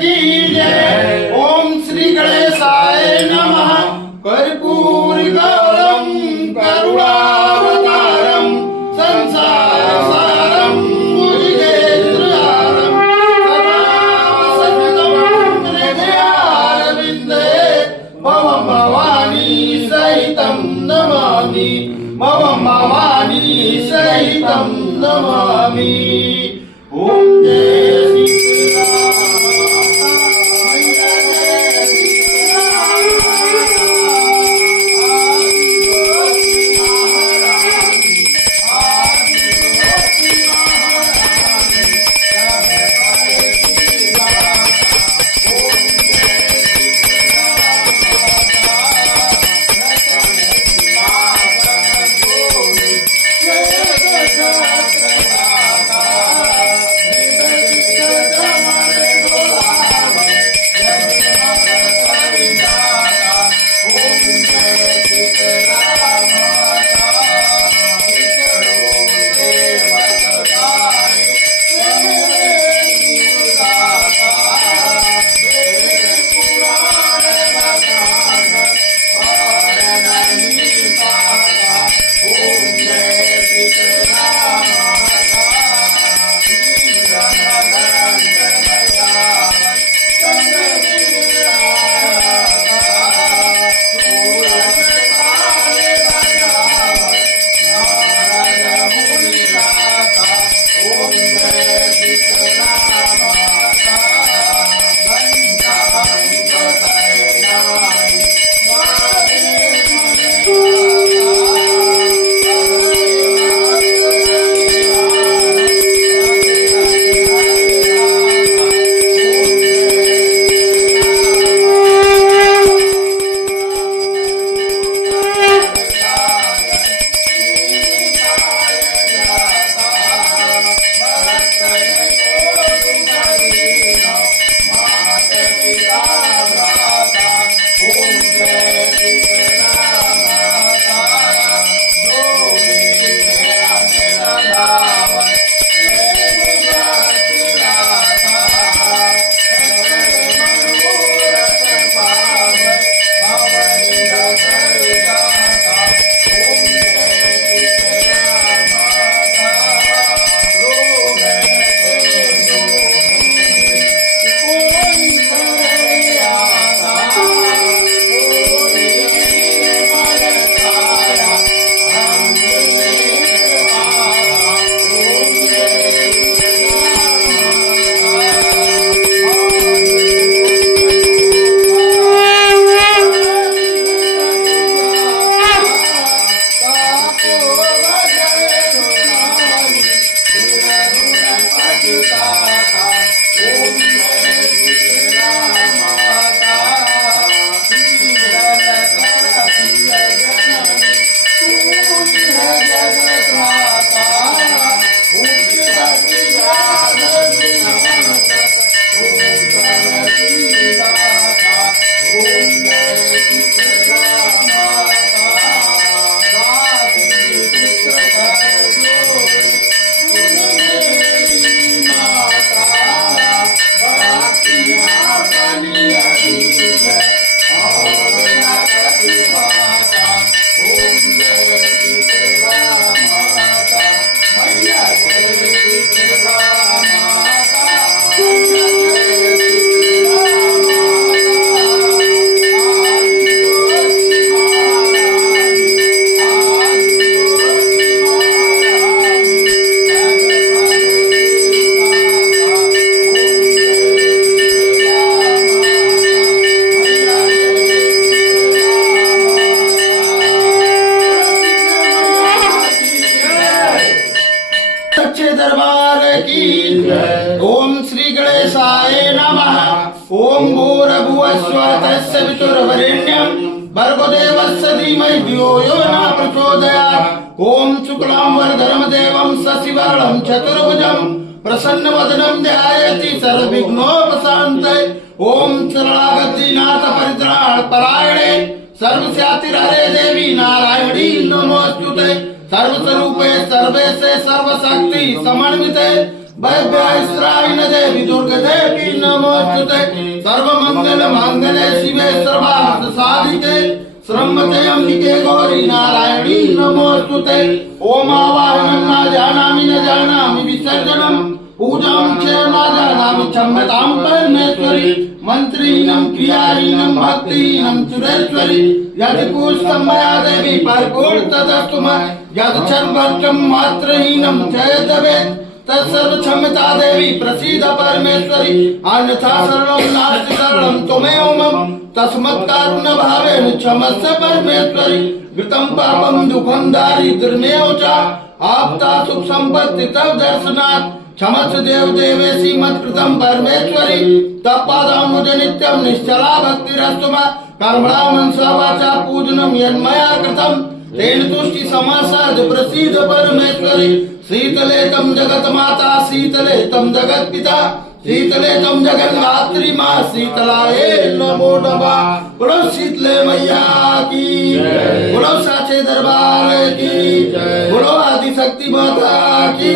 की जय। ओम श्री गणेशाय नमः। कर्पूरी गौरम करुणावतारम संसार सारम भुजगेन्द्रहारम सदा सहितं हृदयारविन्दे भवं भवानी सहितं नमामि। भवं भवानी सहितं नमामि। ओम जय श्री राम मैया जय श्री दरबार की जय। ओम श्री गणेशाय नमः। ओम भूर्भुवस्सुः तस्य वितुर्वरेण्यं भर्गो देवस्य धीमहि धियो यो न प्रचोदयात्। ओम शुक्लांबरधरं देवं शशिवर्णं चतुर्भुजं प्रसन्नवदनं ध्यायति सर्वविघ्नोपशान्तये। ओम शरणागतिनाथ परित्राण परायणे सर्वस्यातिहरे देवी नारायणी नमोस्तुते। सर्वस्वरूपे सर्वेशे सर्वशक्ति समन्विते वैभ्यास्त्रायण देवी दुर्गदेवी नमोस्तुते सर्वमंगल मांगल्ये शिवे सर्वार्थ साधिके श्रमते अंबिके गौरी नारायणी नमोस्तुते ओम आवाहनं न जानामि विसर्जनं पूजां च न जानामि क्षम्यतां परमेश्वरी मंत्रीणं क्रियाहीनं भक्तिहीनं सुरेश्वरी यदि पुष्टं मया देवी परिपूर्णतस्तु यद सर्वं मात्रहीनं चेदवेत् तत्सर्व क्षमता देवी प्रसीद परमेश्वरी अन्यथा सर्वं नास्ति सर्वं त्वमेव मम तस्मत् कारुण्य भावेन क्षमस्व परमेश्वरी कृतं पापं दुःखं दारिद्र्यमेव च आपदा सुख संपत्ति तव दर्शनात् क्षमस्व देव देवेशी मत्कृतं परमेश्वरी तत्पादां मुझे नित्यं निश्चला भक्तिरस्तु मम कर्मणा मनसा वाचा पूजनं यन्मया कृतं तेन तुष्टि समासाद प्रसीद परमेश्वरी शीतले तम जगत माता शीतले तम जगत पिता शीतले तम जगन्नात्री माँ शीतलाए नमो नमः बोलो शीतले मैया की बोलो साचे दरबार की बोलो आदि शक्ति माता की